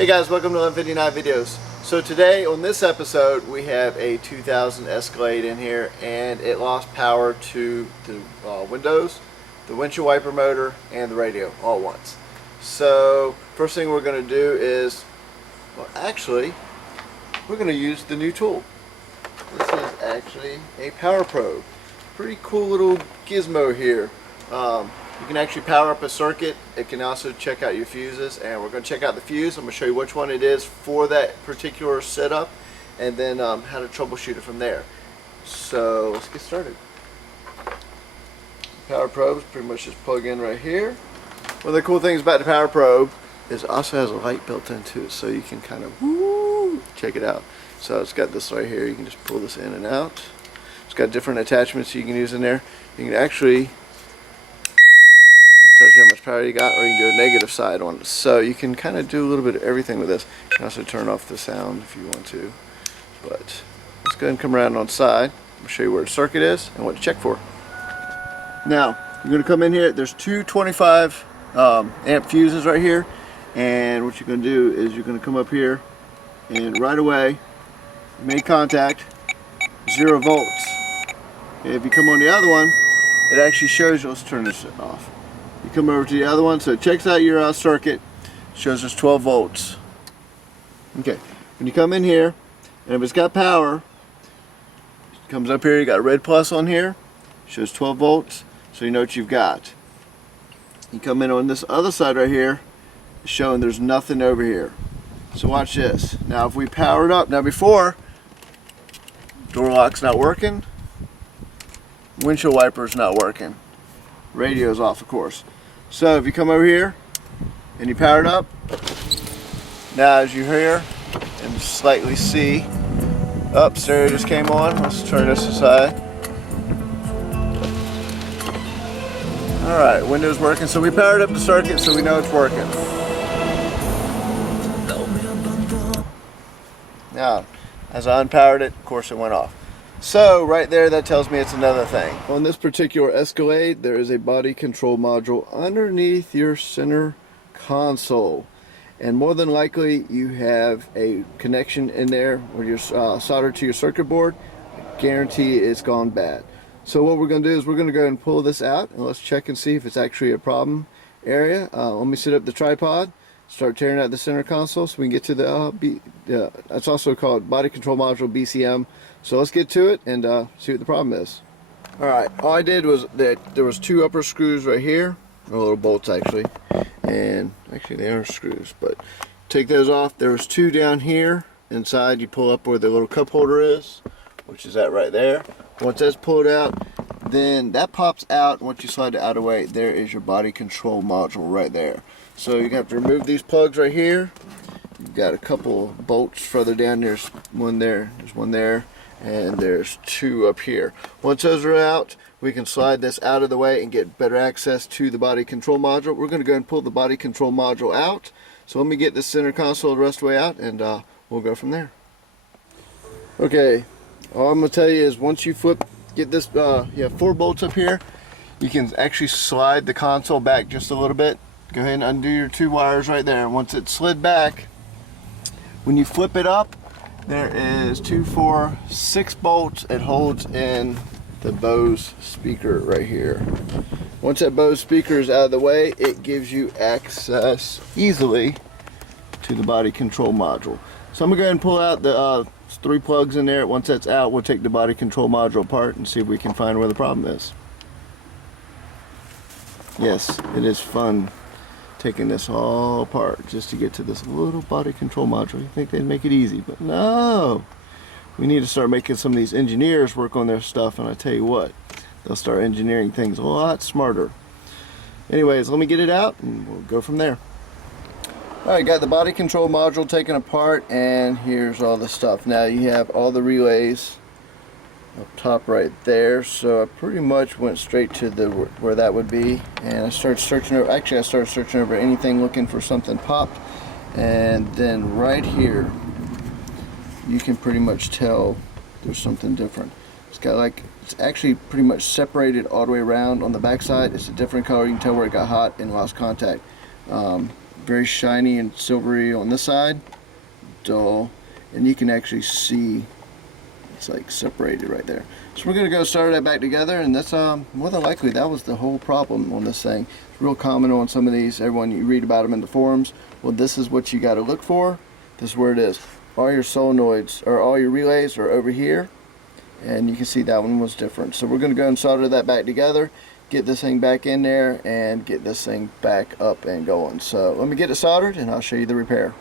Hey guys, welcome to 1159 Videos. So today on this episode we have a 2000 Escalade in here, and it lost power to the windows, the windshield wiper motor, and the radio all at once. So first thing we're going to do is, well, actually we're going to use the new tool. This is actually a power probe. Pretty cool little gizmo here. You can actually power up a circuit. It can also check out your fuses, and we're going to check out the fuse. I'm going to show you which one it is for that particular setup, and then how to troubleshoot it from there. So let's get started. Power probes pretty much just plug in right here. One of the cool things about the power probe is it also has a light built into it, so you can kind of check it out. So it's got this right here. You can just pull this in and out. It's got different attachments you can use in there. You can actually tells you how much power you got, or you can do a negative side on it. So you can kind of do a little bit of everything with this. You can also turn off the sound if you want to. But let's go ahead and come around on the side. I'll show you where the circuit is and what to check for. Now, you're going to come in here. There's two 25 amp fuses right here. And what you're going to do is you're going to come up here, and right away, you make contact, 0 volts. Okay, if you come on the other one, it actually shows you. Let's turn this off. You come over to the other one, so it checks out your circuit, shows us 12 volts. Okay, when you come in here, and if it's got power, it comes up here, you got a red plus on here, shows 12 volts, so you know what you've got. You come in on this other side right here, it's showing there's nothing over here. So watch this. Now if we power it up, now before, door lock's not working, windshield wiper's not working. Radio's off, of course. So if you come over here and you power it up, now as you hear and slightly see, stereo just came on. Let's turn this aside. Alright, window's working. So we powered up the circuit, so we know it's working. Now, as I unpowered it, of course it went off. So right there, that tells me it's another thing. On this particular Escalade, there is a body control module underneath your center console, and more than likely you have a connection in there where you're soldered to your circuit board. I guarantee it's gone bad. So what we're going to do is we're going to go and pull this out, and let's check and see if it's actually a problem area. Let me set up the tripod, start tearing out the center console so we can get to the it's also called body control module BCM. So let's get to it and see what the problem is. Alright, all I did was that there was 2 upper screws right here, or little bolts actually, and actually they are screws, but take those off. There was 2 down here inside. You pull up where the little cup holder is, which is that right there. Once that's pulled out, then that pops out, and once you slide it out of the way, there is your body control module right there. So you have to remove these plugs right here. You've got a couple bolts further down. There's one there, and there's 2 up here. Once those are out, we can slide this out of the way and get better access to the body control module. We're going to go and pull the body control module out. So let me get the center console the rest of the way out, and we'll go from there. Okay, all I'm going to tell you is once you get this, you have 4 bolts up here. You can actually slide the console back just a little bit. Go ahead and undo your 2 wires right there. Once it's slid back, when you flip it up, there is 2, 4, 6 bolts. It holds in the Bose speaker right here. Once that Bose speaker is out of the way, it gives you access easily to the body control module. So I'm going to go ahead and pull out the 3 plugs in there. Once that's out, we'll take the body control module apart and see if we can find where the problem is. Yes, it is fun taking this all apart just to get to this little body control module. You think they'd make it easy, but no. We need to start making some of these engineers work on their stuff, and I tell you what, they'll start engineering things a lot smarter. Anyways, let me get it out and we'll go from there. Alright, got the body control module taken apart, and here's all the stuff. Now you have all the relays up top right there, so I pretty much went straight to where that would be, and I started searching over anything looking for something popped, and then right here you can pretty much tell there's something different. It's actually pretty much separated all the way around on the back side. It's a different color. You can tell where it got hot and lost contact. very shiny and silvery on this side, dull, and you can actually see it's like separated right there. So we're gonna go start that back together, and that's more than likely that was the whole problem on this thing. It's real common on some of these. Everyone, you read about them in the forums. Well, this is what you got to look for. This is where it is. All your solenoids or all your relays are over here, and you can see that one was different. So we're gonna go and solder that back together, get this thing back in there, and get this thing back up and going. So let me get it soldered, and I'll show you the repair.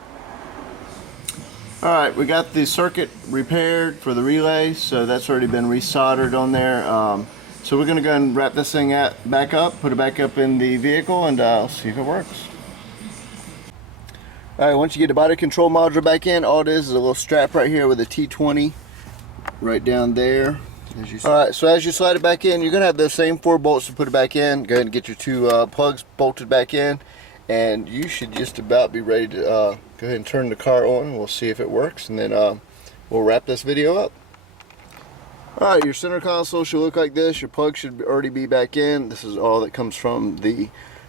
Alright, we got the circuit repaired for the relay, so that's already been resoldered on there. So we're going to go and wrap this thing back up, put it back up in the vehicle, and see if it works. Alright, once you get the body control module back in, all it is a little strap right here with a T20 right down there. Alright, so as you slide it back in, you're going to have those same 4 bolts to put it back in. Go ahead and get your 2 plugs bolted back in, and you should just about be ready to go ahead and turn the car on. We'll see if it works, and then we'll wrap this video up. Alright, your center console should look like this. Your plug should already be back in. This is all that comes from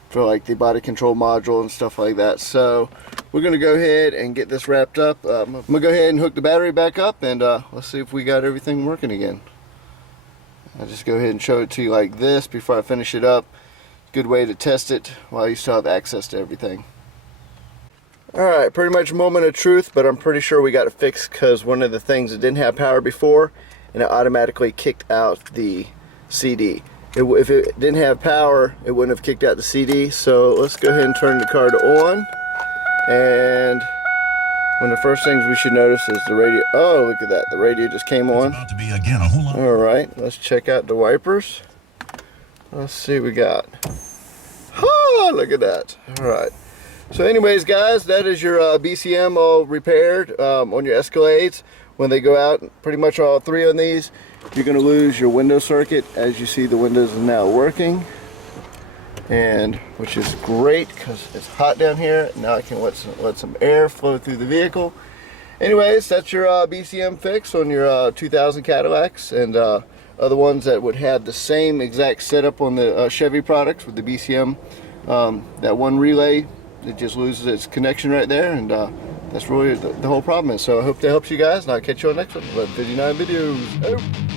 for like the body control module and stuff like that. So we're going to go ahead and get this wrapped up. I'm going to go ahead and hook the battery back up, and let's see if we got everything working again. I'll just go ahead and show it to you like this before I finish it up. Good way to test it while you still have access to everything. Alright, pretty much a moment of truth, but I'm pretty sure we got it fixed because one of the things that didn't have power before, and it automatically kicked out the CD. If it didn't have power, it wouldn't have kicked out the CD. So let's go ahead and turn the car to on. And one of the first things we should notice is the radio. Oh, look at that. The radio just came on. About to be again a whole lot. Alright, let's check out the wipers. Let's see what we got. Oh, look at that. Alright. So anyways, guys, that is your BCM all repaired on your Escalades. When they go out, pretty much all 3 on these, you're going to lose your window circuit. As you see, the windows are now working, and which is great because it's hot down here. Now I can let some air flow through the vehicle. Anyways, that's your BCM fix on your 2000 Cadillacs, and other ones that would have the same exact setup on the Chevy products with the BCM. That one relay, it just loses its connection right there, and that's really the whole problem is. So I hope that helps you guys, and I'll catch you on the next one. 59 videos. Oh.